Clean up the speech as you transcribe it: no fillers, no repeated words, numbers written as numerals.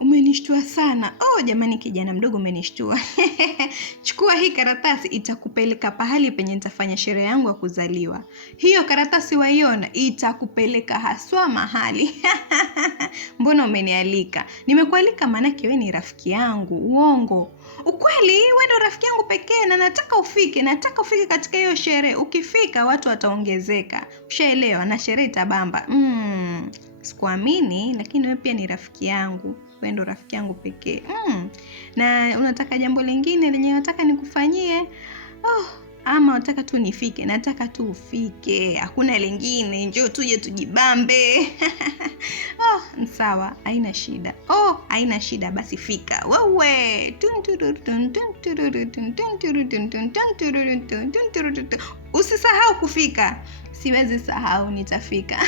Umenishtua sana. Jamani kijana mdogo umenishtua. Chukua hii karatasi, itakupeleka pahali penye nitafanya sherehe yangu ya kuzaliwa. Hiyo karatasi waiona, itakupeleka haswa mahali. Mbona umenialika? Nimekualika maanake wewe ni rafiki yangu. Uongo. Ukweli wewe ndo rafiki yangu pekee na nataka ufike katika hiyo sherehe. Ukifika watu wataongezeka. Ushaelewa, na sherehe itabamba. Sikuamini, lakini wewe pia ni rafiki yangu. Wewe ndo rafiki yangu pekee. Na unataka jambo lingine lenye nataka nikufanyie? Ama unataka tu nifike? Nataka tu ufike. Hakuna lingine. Njoo tuje tujibambe. Sawa, haina shida. Haina shida, basi fika. Wewe. Usisahau kufika. Siwezi sahau, nitafika.